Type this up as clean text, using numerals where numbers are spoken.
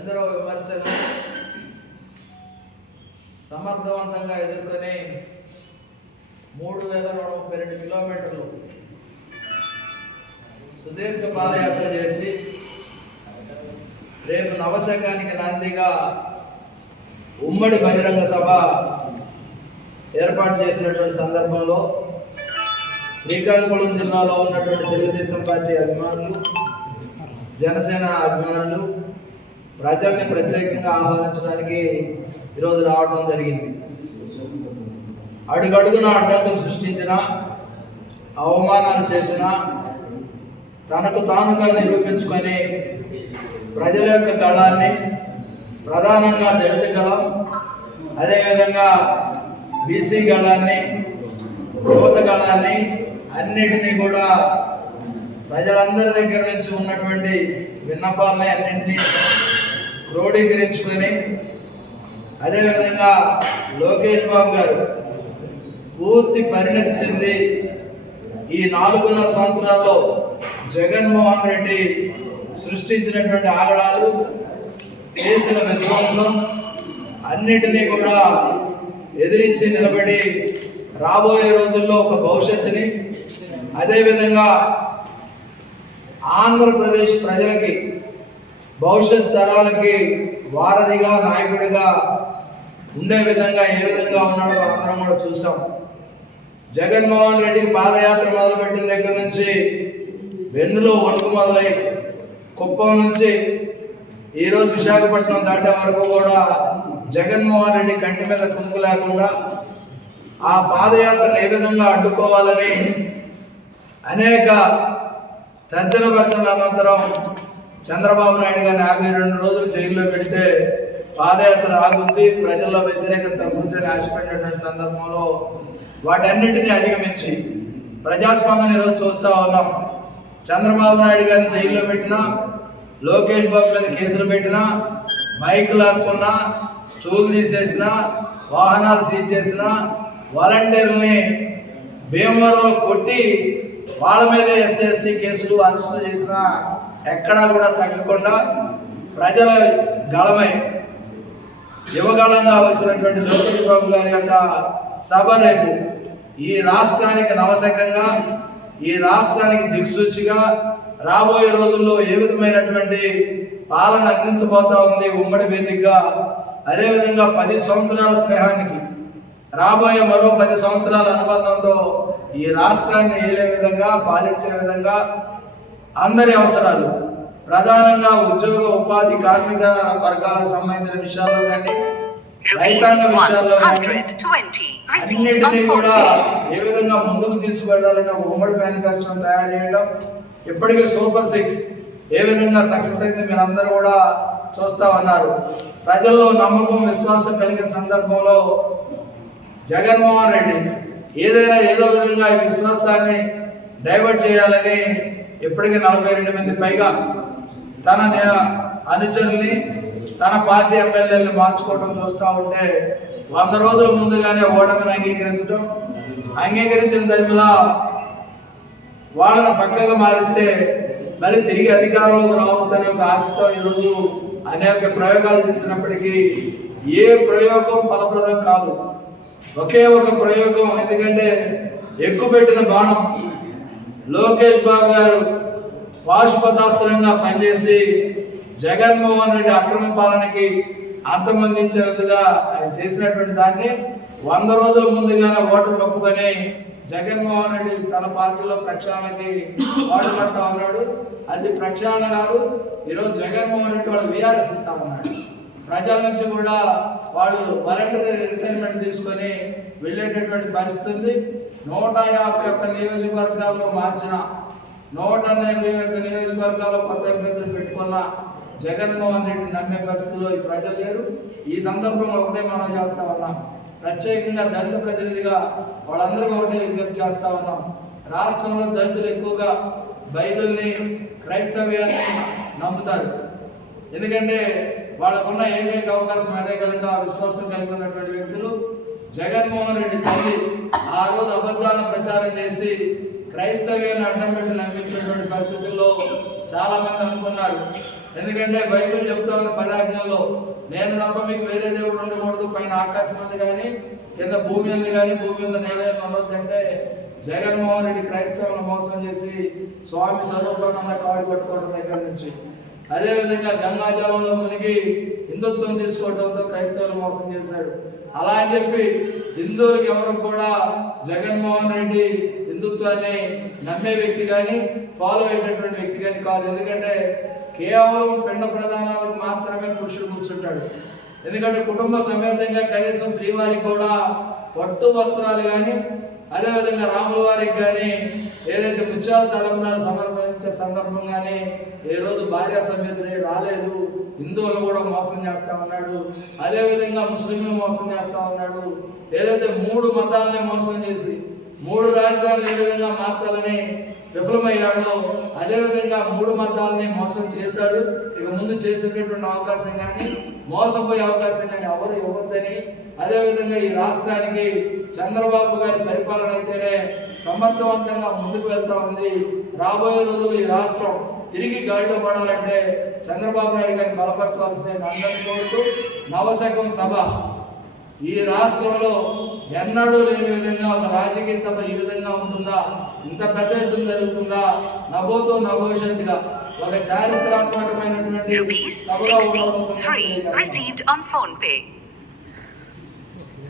ఎందరో విమర్శలు సమర్థవంతంగా ఎదుర్కొని 3132 కిలోమీటర్లు సుదీర్ఘ పాదయాత్ర చేసి రేపు నవశకానికి నాందిగా ఉమ్మడి బహిరంగ సభ ఏర్పాటు చేసినటువంటి సందర్భంలో శ్రీకాకుళం జిల్లాలో ఉన్నటువంటి తెలుగుదేశం పార్టీ అభిమానులు, జనసేన అభిమానులు ప్రజల్ని ప్రత్యేకంగా ఆహ్వానించడానికి ఈరోజు రావడం జరిగింది. అడుగడుగున అడ్డంకులు సృష్టించిన, అవమానాలు చేసిన, తనకు తానుగా నిరూపించుకొని ప్రజల యొక్క గళాన్ని, ప్రధానంగా దళిత గళం, అదేవిధంగా బీసీ గళాన్ని, యువత గళాన్ని అన్నిటినీ కూడా ప్రజలందరి దగ్గర నుంచి ఉన్నటువంటి విన్నపాలని అన్నింటినీ క్రోడీకరించుకొని, అదేవిధంగా లోకేష్ బాబు గారు పూర్తి పరిణతి చెంది ఈ 4.5 సంవత్సరాల్లో జగన్మోహన్ రెడ్డి సృష్టించినటువంటి ఆగడాలు, చేసిన విధ్వంసం అన్నిటినీ కూడా ఎదిరించి నిలబడి రాబోయే రోజుల్లో ఒక భవిష్యత్తుని, అదేవిధంగా ఆంధ్రప్రదేశ్ ప్రజలకి, భవిష్యత్ తరాలకి వారధిగా, నాయకుడిగా ఉండే విధంగా ఏ విధంగా ఉన్నాడో అందరం కూడా చూసాం. జగన్మోహన్ రెడ్డికి పాదయాత్ర మొదలుపెట్టిన దగ్గర నుంచి వెన్నులో వణుకు మొదలై కుప్పం నుంచి ఈరోజు విశాఖపట్నం దాటే వరకు కూడా జగన్మోహన్ రెడ్డి కంటి మీద కునుకు లేకుండా ఆ పాదయాత్రను ఏ విధంగా అడ్డుకోవాలని అనేక తర్జన భర్జనల అనంతరం చంద్రబాబు నాయుడు గారిని 52 రోజులు జైల్లో పెడితే పాదయాత్ర ఆగుద్ది, ప్రజల్లో వ్యతిరేకత తగ్గుద్ది అని ఆశపడినటువంటి సందర్భంలో వాటన్నిటిని అధిగమించి ప్రజాస్పందన ఈరోజు చూస్తూ ఉన్నాం. చంద్రబాబు నాయుడు గారిని జైల్లో పెట్టినా, లోకేష్ బాబు మీద కేసులు పెట్టినా, మైక్ లాక్కున్నా, స్టూల్ తీసేసినా, వాహనాలు సీజ్ చేసిన, వాలంటీర్ని భీమవరంలో కొట్టి వాళ్ళ మీద ఎస్సీ ఎస్టీ కేసులు అరెస్టులు చేసిన ఎక్కడా కూడా తగ్గకుండా ప్రజల గళమై యువగళంగా వచ్చినటువంటి లోకేష్ బాబు గారి యొక్క సభ రేపు ఈ రాష్ట్రానికి నవశకంగా, ఈ రాష్ట్రానికి దిక్సూచిగా రాబోయే రోజుల్లో ఏ విధమైనటువంటి పాలన అందించబోతా ఉంది ఉమ్మడి వేదికగా, అదేవిధంగా 10 సంవత్సరాల స్నేహానికి రాబోయే మరో 10 సంవత్సరాల అనుబంధంతో ఈ రాష్ట్రాన్ని ఏలే విధంగా, పాలించే విధంగా అందరి అవసరాలు, ప్రధానంగా ఉద్యోగ, ఉపాధి, కార్మిక వర్గాలకు సంబంధించిన విషయాల్లో కానీ, రైతాంగ విషయాల్లో కానీ అన్నిటినీ కూడా ఏ విధంగా ముందుకు తీసుకువెళ్ళాలని ఒక ఉమ్మడి మేనిఫెస్టోని తయారు చేయడం, ఇప్పటికే సూపర్ 6 ఏ విధంగా సక్సెస్ అయితే మీరు అందరూ కూడా చూస్తూ ఉన్నారు. ప్రజల్లో నమ్మకం, విశ్వాసం కలిగిన సందర్భంలో జగన్మోహన్ రెడ్డి ఏదైనా ఏదో విధంగా ఈ విశ్వాసాన్ని డైవర్ట్ చేయాలని ఇప్పటికీ 42 మంది పైగా తన అనుచరుల్ని, తన పార్టీ ఎమ్మెల్యేలని మార్చుకోవడం చూస్తూ ఉంటే 100 రోజుల ముందుగానే ఓటమిని అంగీకరించడం, అంగీకరించిన తరిమిలా వాళ్ళని పక్కగా మారిస్తే మళ్ళీ తిరిగి అధికారంలోకి రావచ్చు అనే ఒక ఆశతో ఈరోజు అనేక ప్రయోగాలు చేసినప్పటికీ ఏ ప్రయోగం ఫలప్రదం కాదు. ఒకే ఒక ప్రయోగం, ఎందుకంటే ఎక్కుపెట్టిన బాణం లోకేష్ బాబు గారు పాశుపతాస్త్రంగా పనిచేసి జగన్మోహన్ రెడ్డి అక్రమ పాలనకి అంతమందించేందుగా ఆయన చేసినటువంటి దాన్ని 100 రోజుల ముందుగానే ఓటు కప్పుకొని జగన్మోహన్ రెడ్డి తన పార్టీలో ప్రక్షాళనకి పాటుపడతా ఉన్నాడు. అది ప్రక్షాళన కాదు, ఈరోజు జగన్మోహన్ రెడ్డి వాళ్ళు వీఆర్ఎస్ ఇస్తా ఉన్నాడు. ప్రజల నుంచి కూడా వాళ్ళు వాలంటరీ రిటైర్మెంట్ తీసుకొని వెళ్ళేటటువంటి పరిస్థితి ఉంది. 151 నియోజకవర్గాల్లో మార్చిన, 181 నియోజకవర్గాల్లో కొత్త అభ్యర్థులు పెట్టుకున్న జగన్మోహన్ రెడ్డి నమ్మే పరిస్థితిలో ఈ ప్రజలు లేరు. ఈ సందర్భంలో ఒకటే మనం చేస్తా ఉన్నాం, ప్రత్యేకంగా దళిత ప్రతినిధిగా వాళ్ళందరూ ఒకటే విజ్ఞప్తి చేస్తా ఉన్నాం. రాష్ట్రంలో దళితులు ఎక్కువగా బైబిల్ని, క్రైస్తవ్యాన్ని నమ్ముతారు. ఎందుకంటే వాళ్ళకున్న ఏకైక అవకాశం అదే కనుక విశ్వాసం కలిగి ఉన్నటువంటి వ్యక్తులు. జగన్మోహన్ రెడ్డి తల్లి ఆ రోజు అబద్ధాలను ప్రచారం చేసి క్రైస్తవ్యాన్ని అడ్డం పెట్టి నమ్మించినటువంటి పరిస్థితుల్లో చాలా మంది అనుకున్నారు ఎందుకంటే బైబిల్ చెప్తా ఉంది 10 ఆజ్ఞల్లో, నేను తప్ప మీకు వేరే దేవుడు ఉండకూడదు, పైన ఆకాశం ఉంది కానీ కింద భూమి ఉంది కానీ భూమి మీద నేల ఉండొద్దు. అంటే జగన్మోహన్ రెడ్డి క్రైస్తవులను మోసం చేసి స్వామి స్వరూపానంద కాడు పట్టుకోవడం దగ్గర నుంచి, అదేవిధంగా గంగాజలంలో మునిగి హిందుత్వం తీసుకోవడంతో క్రైస్తవులు మోసం చేశాడు. అలా అని చెప్పి హిందువులకి ఎవరు కూడా జగన్మోహన్ రెడ్డి హిందుత్వాన్ని నమ్మే వ్యక్తి కానీ ఫాలో అయ్యేటటువంటి వ్యక్తి కానీ కాదు. ఎందుకంటే కేవలం పిండ ప్రధానాలకు మాత్రమే పురుషుడు కూర్చుంటాడు. ఎందుకంటే కుటుంబ సమేతంగా కనీసం శ్రీవారికి కూడా పట్టు వస్త్రాలు కానీ, అదేవిధంగా రాముల వారికి కానీ ఏదైతే ముత్యాల తలంబ్రాలు సమర్పించే సందర్భం కానీ ఏ రోజు భార్య సమేతుడే రాలేదు. హిందువులను కూడా మోసం చేస్తా ఉన్నాడు, అదేవిధంగా ముస్లింలు మోసం చేస్తా ఉన్నాడు. ఏదైతే 3 మతాలని మోసం చేసి 3 రాజధానులు ఏ విధంగా మార్చాలని విఫలమయ్యాడో అదేవిధంగా 3 మతాలని మోసం చేశాడు. ఇక ముందు చేసేటటువంటి అవకాశం కానీ మోసపోయే అవకాశం కానీ ఎవరు ఇవ్వద్దని, అదేవిధంగా ఈ రాష్ట్రానికి చంద్రబాబు గారి పరిపాలన అయితేనే సమర్థవంతంగా ముందుకు వెళ్తా ఉంది. రాబోయే రోజుల్లో ఈ రాష్ట్రం తిరిగి గాడిలో పడాలంటే చంద్రబాబు నాయుడు గారిని బలపరచాల్సిందే అందరినీ కోరుతూ, నవశకం సభ ఈ రాష్ట్రంలో ఎన్నడూ లేని విధంగా ఒక రాజకీయ సభ ఈ విధంగా ఉంటుందా, ఇంత పెద్ద ఎత్తున జరుగుతుందా, నభోతో నభవిష్యత్తుగా ఒక చారిత్రాత్మకమైనటువంటి ₹63 received on PhonePe.